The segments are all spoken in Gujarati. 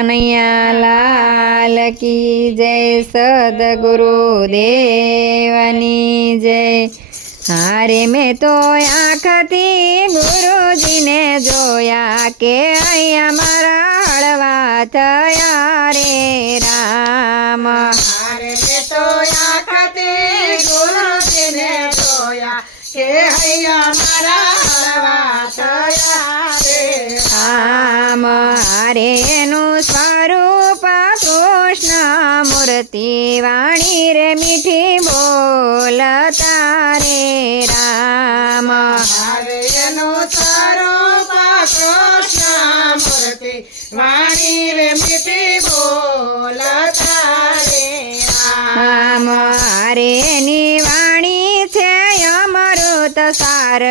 કનૈયા લાલ કી જય સદગુરુદેવની જય. હારે મેં તો આંખથી ગુરુજીને જોયા કે અહીંયા મારા હળવા થયા રે રામ. મારે મેં તો આંખથી ગુરુજીને જોયા કે અહીંયા મારા હળવા થયા રે રામ હારેનું કૃષ્ણ વાણી રે મીઠી બોલતા રે રામ. મારે સારો સ્વરૂપ કૃષ્ણ વાણી રે મીઠી બોલતા રે રામ. હરેની વાણી છે અમૃત સાર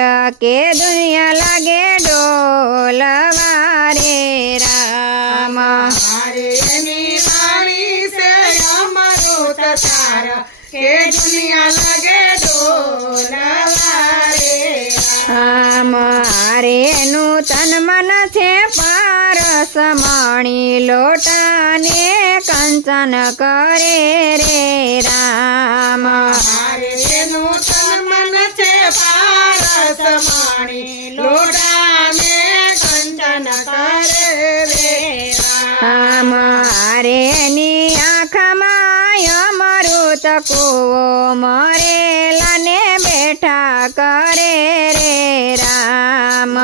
કે દુનિયા લાગે ડોલવા રે રામ. મારે અમૃત નૂતન કે દુનિયા લાગે ડોલવા રે તન મન છે પારસ મણી લોટાને કંચન કરે રે રામ. મારે તન મન છે પારસ માણી લોડાને કંચન કરે રે હારેની આંખમાં કૂવો મરેલાને બેઠા કરે રે રામ.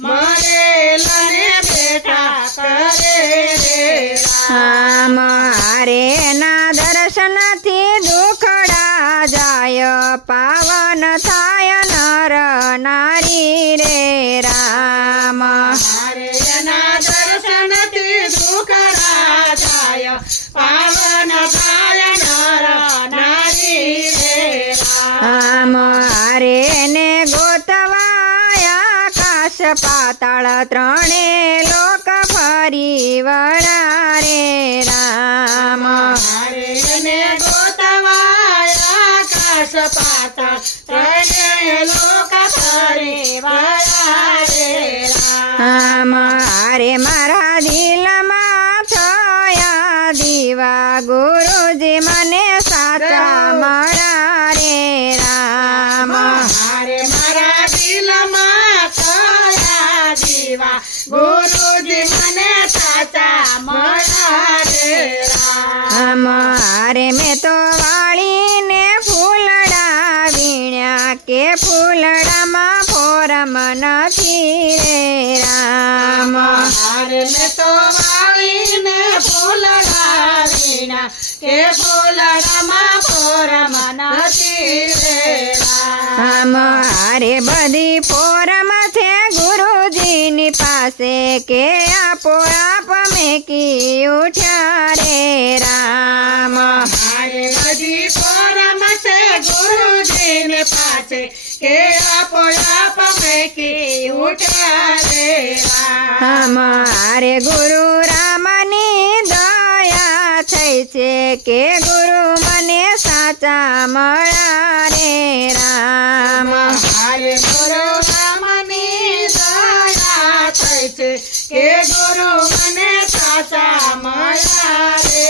મરેલાને બેઠા કરે રે આમ હારે ના દર્શનથી દુખડા જાય પાવન થાય નર નારી રે. આકાશ પાતાળ ત્રણે લોક ફરી વળા રે રામ ગોતવાય આકાશ પાતાળ ત્રણે લોક ફરી વળા રે રામ હરે મારા થયા ગુરુજી મને સાચા મળા રે આમ મેં તો વાળીને ફૂલડા વીણ્યા કે ફૂલડામાં ફોરમ નથી રે રામ. હારે મેં તો વાળીને ફૂલડા વીણા કે ફૂલડામાં ફોરમ નથી રે રામ. હારે બધી પાસે કે આપો આપ મેકી ઉઠ્યા રે રામ. મારે બધી ફોરમ છે ગુરુજીને પાસે કે આપો આપ મેકી ઉઠ્યા રે રામ. હારે ગુરુ રામની દયા થઈ છે કે ગુરુ મને સાચા મળ્યા ગુરુ મને સાચા મળ્યા રે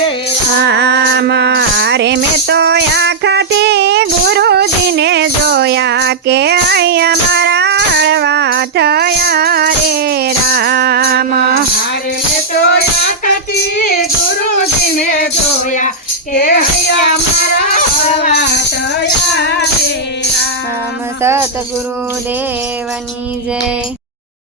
આમ હારે મેં તો આંખથી ગુરુજીને જોયા કે અહીંયા મારા હળવા થયા રે રામ. મારે મેં તો આંખથી ગુરુજીને જોયા કે હૈયા મારા હળવા થયા રે રામ સતગુરુ દેવની જય.